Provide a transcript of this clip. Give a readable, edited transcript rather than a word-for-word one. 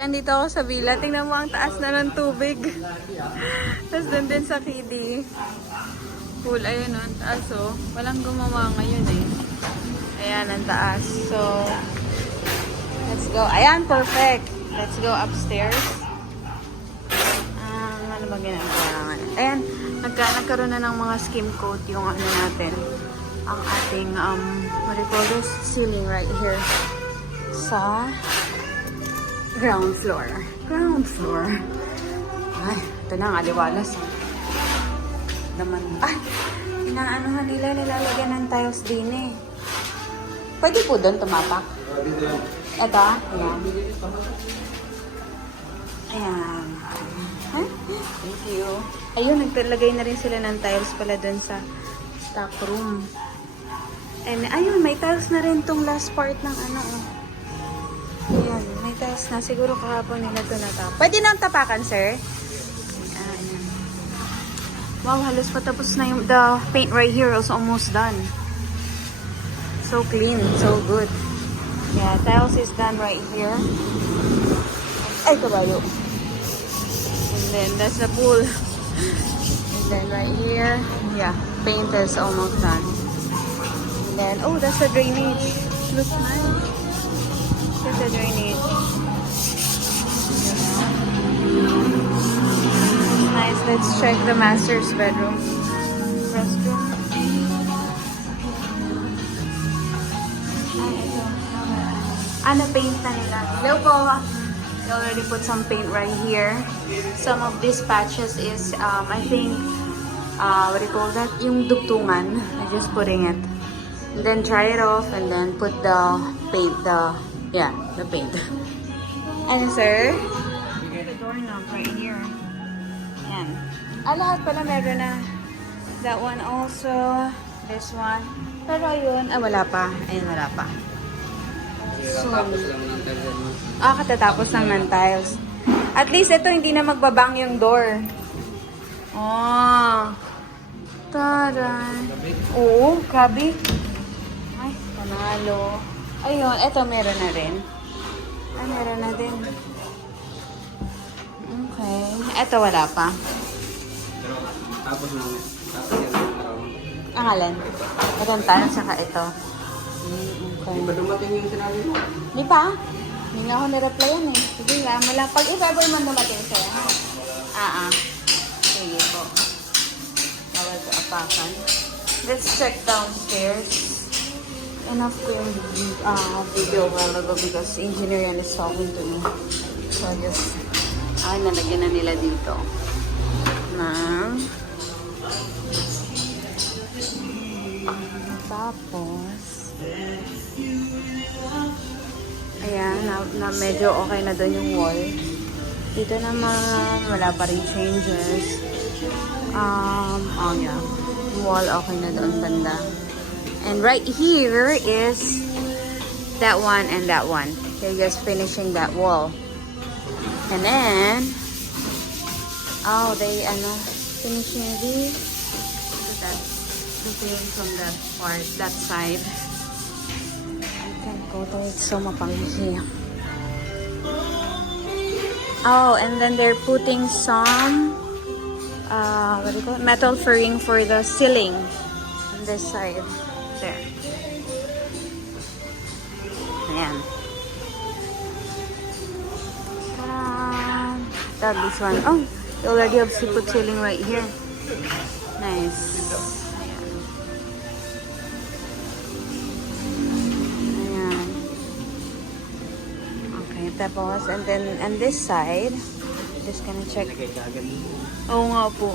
Nandito ako sa villa. Tingnan mo ang taas na ng tubig. Tapos doon din sa kiddie pool. Ayun o, ang taas o. Walang gumawa ngayon eh. Ayan, ang taas. So, let's go. Ayan, perfect. Let's go upstairs. Ano ba ginagawa? Ayan, nagkaroon na ng mga skim coat yung ano natin. Ang ating, what do you call this? Ceiling right here. Sa ground floor. Ground floor. Ay, ito na nga, liwalas. Naman. Ay, inaanuhan nila, nilalagyan ng tiles din eh. Pwede po doon tumapak? Ito? Ayan. Ayan. Huh? Thank you. Ayun, nagtalagay na rin sila ng tiles pala doon sa stock room. And ayun, may tiles na rin tong last part ng ano oh. Ayan, may tiles na. Siguro kahapon nila ito natapos. Pwede na ang tapakan, sir? Ayan. Wow, halos patapos na yung the paint right here is almost done. So clean, so good. Yeah, tiles is done right here. Ay, kabayo. And then that's the pool. And then right here, yeah, paint is almost done. And then, oh, that's the drainage. Looks nice. Look at the drainage. Nice. Let's check the master's bedroom. Restroom. Ano, paint na nila. Hello po. They already put some paint right here. Some of these patches is, I think, what do you call that? Yung dugtungan. I'm just putting it. And then dry it off and then put the paint, the paint. Ano, sir? The doorknob right here. Yan. Lahat pala meron na. That one also. This one. Pero yun, wala pa. Ayun, wala pa. So, katatapos lang ng tiles. At least ito, hindi na magbabang yung door. Oh. Tada. Oo, grabe. Ay, panalo. Ayun, ito meron na rin. Ay, meron na din. Okay. Ito wala pa. Tapos na. Ang alin? Itong tiles, saka ito. Okay. Di ba dumating yung sinabi mo? Di pa? Hindi nga ako nireply yan eh. Sige nga, pag if ever man dumating sa'yo. Sige po. Bawal ko apakan. Let's check downstairs. Enough ko yung video a while ago because engineer yan is talking to me. So just, nalagyan na nila dito. Tapos, ayan, na medyo okay na doon yung wall. Dito naman, wala pa rin changes. Yeah. Wall okay na doon banda. And right here is that one and that one. They're just finishing that wall. And then, they finishing this. Look at that. The thing from that part, that side. I can't go there, it's so mapanghi. Oh, and then they're putting some, what do you call it? Metal furring for the ceiling on this side. There. Ayan. This one. Oh, they already have put ceiling right here. Nice. Tapos, and then, on this side, just gonna check. Oo nga po.